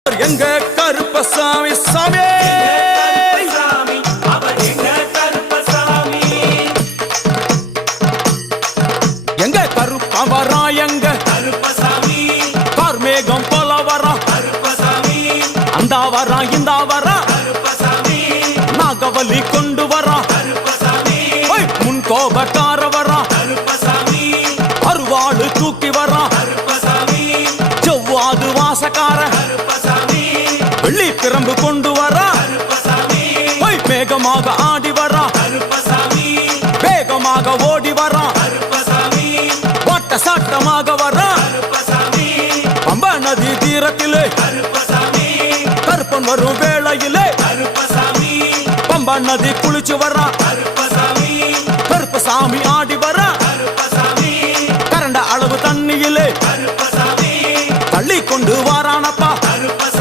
எங்க கருப்பசாமி சாமி எங்க கருப்பா வரா எங்க கருப்பசாமி கார்மேகம் போல வரா கருப்பசாமி அந்த வரா இந்த வரா கருப்பசாமி நாகவலி கொண்டு வரா கருப்பசாமி முன் கோபக்கார வரா கருப்பசாமி அருவாடு தூக்கி வரா கருப்பசாமி செவ்வாது வாசக்கார கருப்பசாமி வெள்ளி பிரம்பு கொண்டு வரா கருப்பசாமி வேகமாக ஆடி வரா கருப்பசாமி வேகமாக ஓடி வரா கருப்பசாமி வாட்ட சாட்டமாக வரா கருப்பசாமி பம்பா நதி தீரத்திலே கருப்பசாமி கருப்பன் வரும் வேளையிலே கருப்பசாமி பம்பா நதி குளிச்சு வரா கருப்பசாமி கருப்பசாமி ஆடி வரா கருப்பசாமி கரண்ட அளவு தண்ணியிலே கருப்பசாமி தள்ளி கொண்டு வாரான்